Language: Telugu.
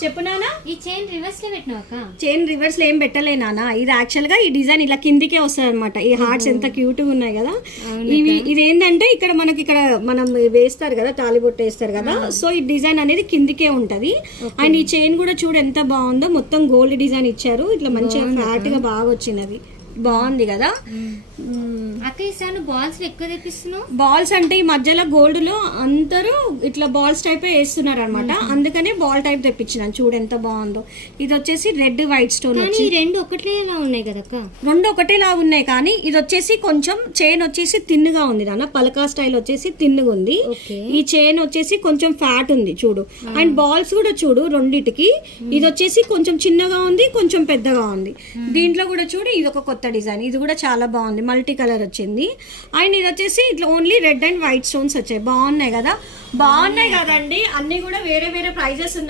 చెప్పు నానా. ఈ చైన్ రివర్స్ లో పెట్టినావా? చైన్ రివర్స్ లో ఏం పెట్టలే నానా. ఇది యాక్చువల్ గా ఈ డిజైన్ ఇలా కిందికే వస్తుంది అనమాట. ఈ హార్ట్స్ ఎంత క్యూట్ గా ఉన్నాయి కదా. ఇది ఏంటంటే ఇక్కడ మనకి ఇక్కడ మనం వేస్తారు కదా, తాలిబొట్టు వేస్తారు కదా, సో ఈ డిజైన్ అనేది కిందికే ఉంటది. అండ్ ఈ చైన్ కూడా చూడు ఎంత బాగుందో, మొత్తం గోల్డ్ డిజైన్ ఇచ్చారు. ఇట్లా మంచిగా ఫ్లాట్ గా బాగా వచ్చింది, అది బాగుంది కదా. అక్క ఈసారి బాల్స్ ఎక్కువ తెప్పిస్తున్నావు. బాల్స్ అంటే ఈ మధ్యలో గోల్డ్ లో అందరూ ఇట్లా బాల్స్ టైప్ వేస్తున్నారు అనమాట, అందుకనే బాల్ టైప్ తెప్పించినాను. చూడు ఎంత బాగుందో. ఇది వచ్చేసి రెడ్ వైట్ స్టోన్. రెండు ఒకటేలా ఉన్నాయి కదక్క. రెండు ఒకటేలా ఉన్నాయి, కానీ ఇది వచ్చేసి కొంచెం చైన్ వచ్చేసి తిన్నుగా ఉంది నాన్న. పలకా స్టైల్ వచ్చేసి తిన్నుగా ఉంది. ఈ చైన్ వచ్చేసి కొంచెం ఫ్యాట్ ఉంది చూడు. అండ్ బాల్స్ కూడా చూడు రెండిటికి. ఇది వచ్చేసి కొంచెం చిన్నగా ఉంది, కొంచెం పెద్దగా ఉంది. దీంట్లో కూడా చూడు, ఇది ఒక కొత్త డిజైన్. ఇది కూడా చాలా బాగుంది, మల్టీ కలర్ వచ్చింది. అండ్ ఇది వచ్చేసి ఇట్లా only red and white stones వచ్చాయి. బాగున్నాయి కదా, బాగున్నాయి కదండి. అన్ని కూడా వేరే వేరే ప్రైజెస్ ఉన్నాయి.